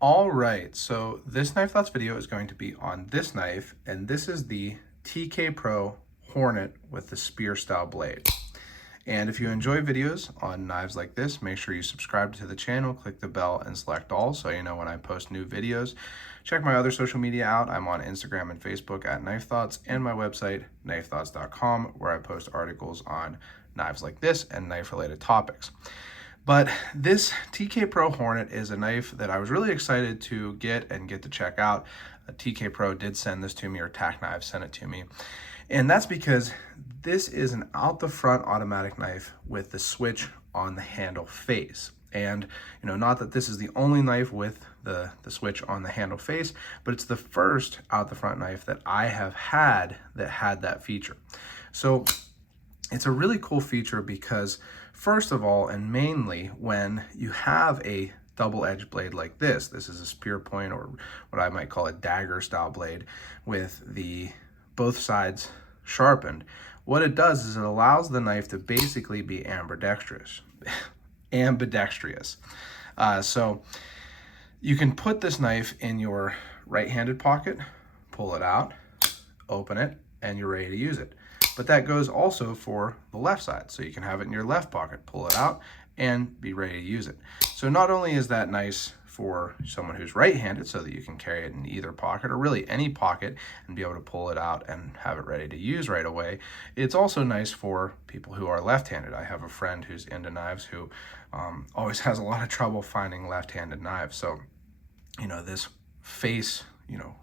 All right, so this Knife Thoughts video is going to be on this knife, and this is the TK Pro Hornet with the spear style blade. And if you enjoy videos on knives like this, make sure you subscribe to the channel, click the bell, and select all so you know when I post new videos. Check my other social media out. I'm on Instagram and Facebook at Knife Thoughts, and my website, knifethoughts.com, where I post articles on knives like this and knife-related topics. But this TK Pro Hornet is a knife that I was really excited to get to check out. TK Pro did send this to me, or Tack Knives sent it to me. And that's because this is an out the front automatic knife with the switch on the handle face. And, you know, not that this is the only knife with the switch on the handle face, but it's the first out the front knife that I have had that feature. So it's a really cool feature because, first of all, and mainly, when you have a double-edged blade like this is a spear point, or what I might call a dagger style blade with the both sides sharpened, what it does is it allows the knife to basically be ambidextrous. So you can put this knife in your right-handed pocket, pull it out, open it, and you're ready to use it. But that goes also for the left side. So you can have it in your left pocket, pull it out, and be ready to use it. So not only is that nice for someone who's right-handed, so that you can carry it in either pocket, or really any pocket, and be able to pull it out and have it ready to use right away, it's also nice for people who are left-handed. I have a friend who's into knives who always has a lot of trouble finding left-handed knives. So, you know, this face,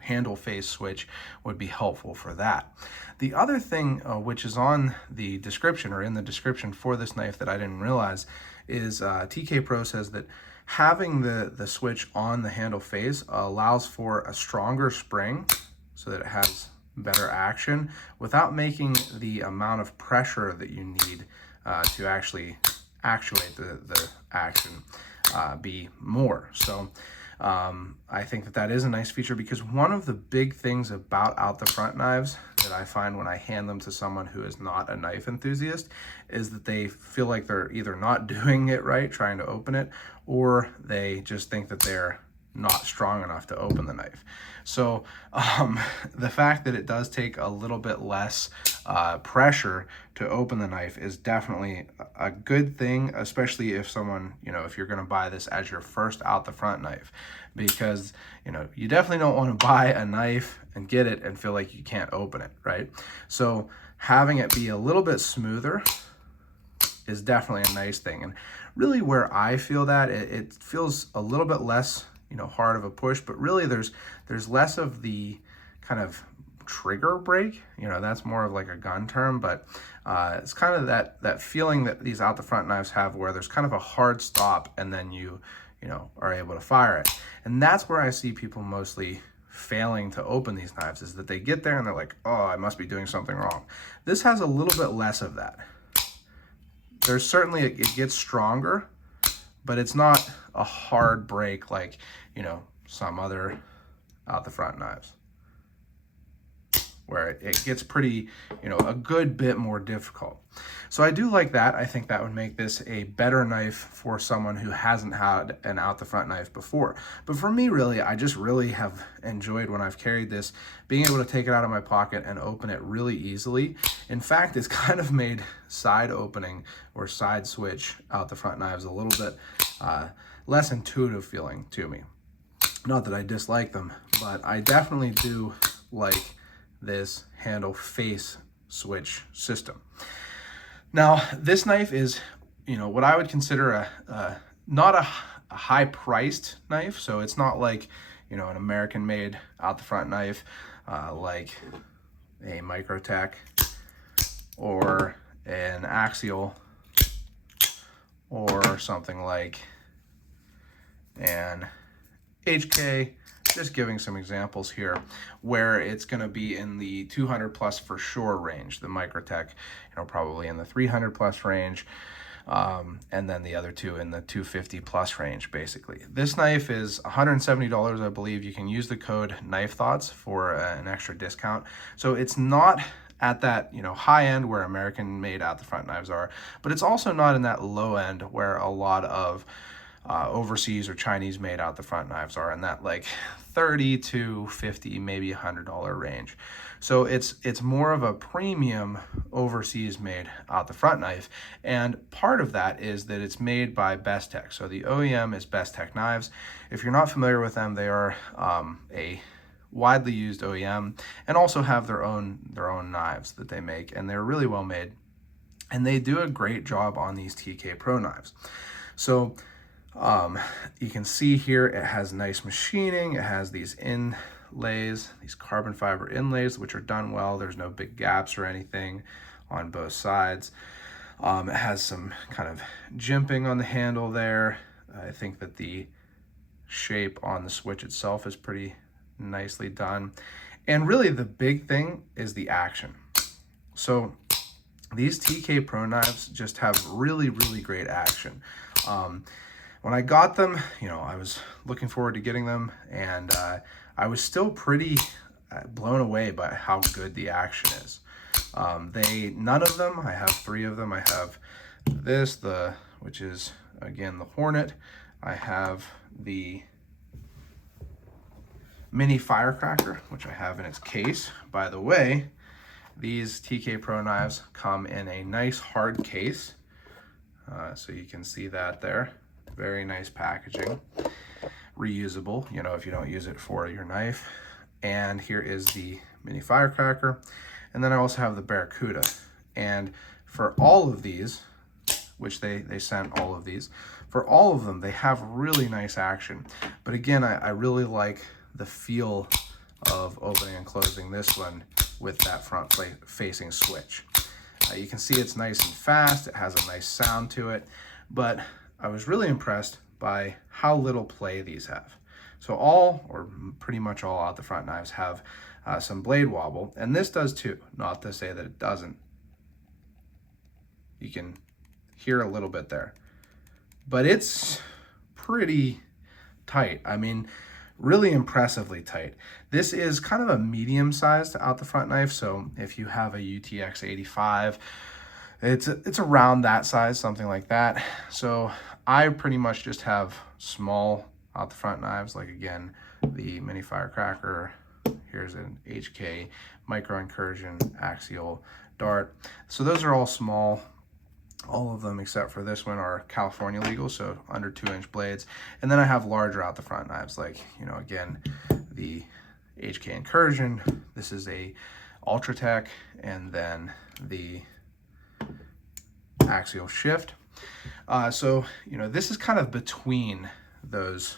handle face switch would be helpful for that. The other thing which is on the description, or in the description for this knife, that I didn't realize is TK Pro says that having the switch on the handle face allows for a stronger spring so that it has better action without making the amount of pressure that you need to actually actuate the action be more. So I think that is a nice feature, because one of the big things about out the front knives that I find when I hand them to someone who is not a knife enthusiast is that they feel like they're either not doing it right trying to open it, or they just think that they're not strong enough to open the knife. So the fact that it does take a little bit less pressure to open the knife is definitely a good thing, especially if someone, if you're going to buy this as your first out the front knife, because, you definitely don't want to buy a knife and get it and feel like you can't open it, right? So having it be a little bit smoother is definitely a nice thing. And really where I feel that, it feels a little bit less, hard of a push, but really there's less of the kind of trigger break. That's more of like a gun term, but it's kind of that feeling that these out the front knives have, where there's kind of a hard stop and then you are able to fire it. And that's where I see people mostly failing to open these knives, is that they get there and they're like, oh, I must be doing something wrong. This has a little bit less of that. There's certainly, it gets stronger, but it's not a hard break like, some other out the front knives, where it gets pretty, a good bit more difficult. So I do like that. I think that would make this a better knife for someone who hasn't had an out the front knife before. But for me, really, I just really have enjoyed, when I've carried this, being able to take it out of my pocket and open it really easily. In fact, it's kind of made side opening or side switch out the front knives a little bit less intuitive feeling to me. Not that I dislike them, but I definitely do like this handle face switch system. Now, this knife is, what I would consider not a high-priced knife. So it's not like, an American-made out the front knife like a Microtech or an Axial, or something like an HK, just giving some examples here, where it's going to be in the 200 plus for sure range. The Microtech, probably in the 300 plus range, and then the other two in the 250 plus range, basically. This knife is $170, I believe. You can use the code Knife Thoughts for an extra discount. So it's not at that high end where American made out the front knives are, but it's also not in that low end where a lot of overseas or Chinese made out the front knives are in that like $30 to $50, maybe $100 range. So it's more of a premium overseas made out the front knife, and part of that is that it's made by Bestech. So the OEM is Bestech Knives. If you're not familiar with them, they are a widely used OEM and also have their own knives that they make, and they're really well made, and they do a great job on these TK Pro knives. So you can see here it has nice machining. It has these inlays, these carbon fiber inlays, which are done well. There's no big gaps or anything on both sides. It has some kind of jimping on the handle there. I think that the shape on the switch itself is pretty nicely done. And really the big thing is the action. So these TK Pro knives just have really, really great action. When I got them, you know, I was looking forward to getting them, and I was still pretty blown away by how good the action is. None of them, I have 3 of them. I have this, which is again the Hornet. I have the mini firecracker, which I have in its case. By the way, these TK Pro knives come in a nice hard case, so you can see that there. Very nice packaging, reusable, you know, if you don't use it for your knife. And here is the mini firecracker, and then I also have the Barracuda. And for all of these, which they sent all of these, for all of them, they have really nice action. But again, I really like the feel of opening and closing this one with that front facing switch. You can see it's nice and fast. It has a nice sound to it, but I was really impressed by how little play these have. So all, or pretty much all out the front knives have some blade wobble, and this does too, not to say that it doesn't. You can hear a little bit there, but it's pretty tight. I mean, really impressively tight. This is kind of a medium-sized out the front knife, so if you have a UTX 85, it's around that size, something like that. So I pretty much just have small out the front knives, like again, the mini firecracker. Here's an HK micro incursion axial dart. So those are all small. All of them except for this one are California legal, so under 2-inch blades. And then I have larger out the front knives, like, you know, again, the HK incursion. This is a Ultratech, and then the axial shift. So, you know, this is kind of between those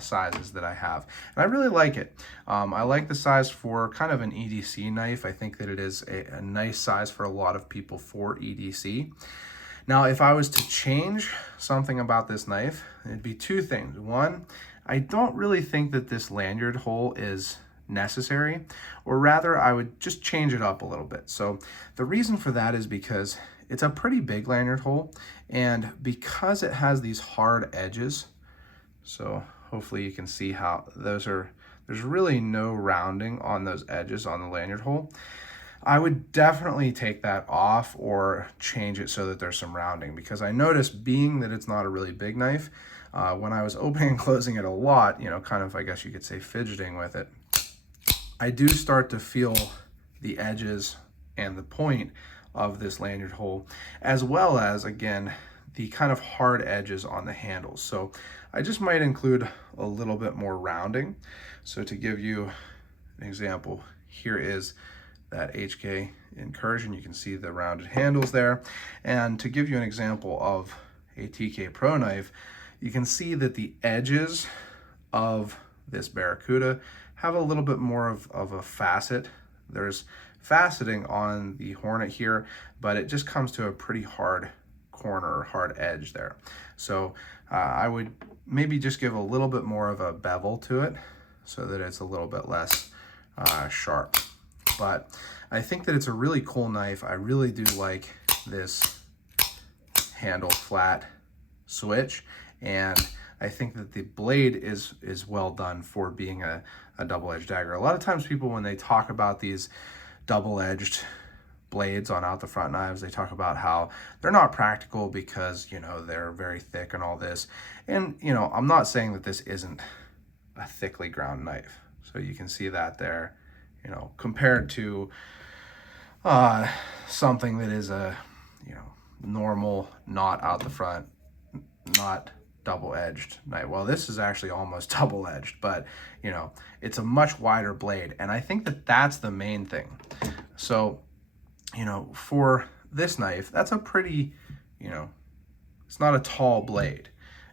sizes that I have, and I really like it. I like the size for kind of an EDC knife. I think that it is a nice size for a lot of people for EDC. Now, if I was to change something about this knife, it'd be 2 things. One, I don't really think that this lanyard hole is necessary, or rather I would just change it up a little bit. So the reason for that is because it's a pretty big lanyard hole, and because it has these hard edges, so hopefully you can see how there's really no rounding on those edges on the lanyard hole. I would definitely take that off or change it so that there's some rounding, because I noticed, being that it's not a really big knife, when I was opening and closing it a lot, you know, kind of, I guess you could say, fidgeting with it, I do start to feel the edges and the point of this lanyard hole, as well as, again, the kind of hard edges on the handles. So I just might include a little bit more rounding. So to give you an example, here is that HK incursion. You can see the rounded handles there. And to give you an example of a TK Pro knife, you can see that the edges of this Barracuda have a little bit more of a facet. There's faceting on the Hornet here, but it just comes to a pretty hard corner or hard edge there. So I would maybe just give a little bit more of a bevel to it so that it's a little bit less sharp. But I think that it's a really cool knife. I really do like this handle flat switch, and I think that the blade is well done for being a double-edged dagger. A lot of times people, when they talk about these double-edged blades on out the front knives, they talk about how they're not practical because, you know, they're very thick and all this. And, you know, I'm not saying that this isn't a thickly ground knife. So you can see that there, you know, compared to something that is a, you know, normal, not out the front, not double-edged knife. Well, this is actually almost double-edged, but, you know, it's a much wider blade. And I think that that's the main thing. So, you know, for this knife, that's a pretty, you know, it's not a tall blade.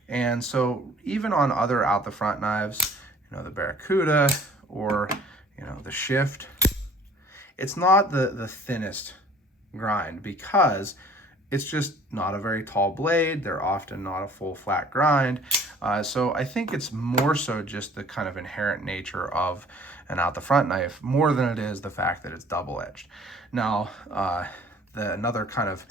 And so even on other out the front knives, you know, the Barracuda or, you know, the Shift, it's not the thinnest grind because it's just not a very tall blade. They're often not a full flat grind. So I think it's more so just the kind of inherent nature of an out the front knife more than it is the fact that it's double edged. Now, another kind of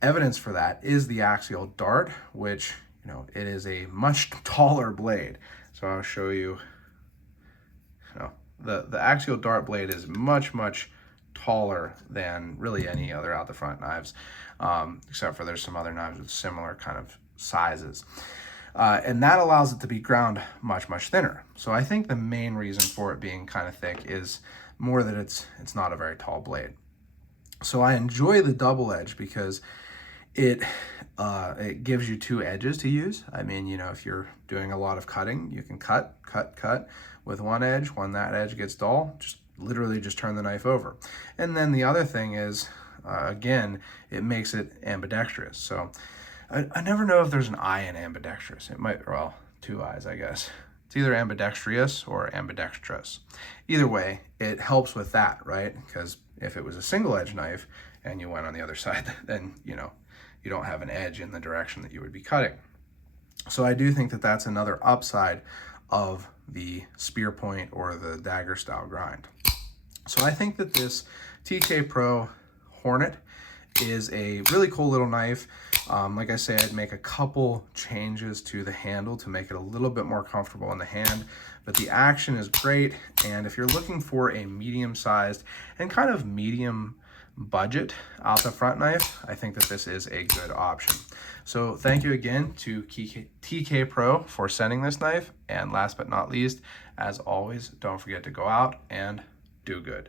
evidence for that is the axial dart, which, you know, it is a much taller blade. So I'll show you, you know, the axial dart blade is much taller than really any other out the front knives, except for there's some other knives with similar kind of sizes. And that allows it to be ground much thinner. So I think the main reason for it being kind of thick is more that it's not a very tall blade. So I enjoy the double edge because it gives you two edges to use. I mean, you know, if you're doing a lot of cutting, you can cut with one edge. When that edge gets dull, just literally just turn the knife over. And then the other thing is, again, it makes it ambidextrous. So I never know if there's an I in ambidextrous. It might, well, two I's, I guess. It's either ambidextrous or ambidextrous. Either way, it helps with that, right? Because if it was a single edge knife and you went on the other side, then, you know, you don't have an edge in the direction that you would be cutting. So I do think that that's another upside of the spear point or the dagger style grind. So I think that this TK Pro Hornet is a really cool little knife. Like I say, I'd make a couple changes to the handle to make it a little bit more comfortable in the hand, but the action is great. And if you're looking for a medium-sized and kind of medium budget out the front knife, I think that this is a good option. So thank you again to TK Pro for sending this knife. And last but not least, as always, don't forget to go out and do good.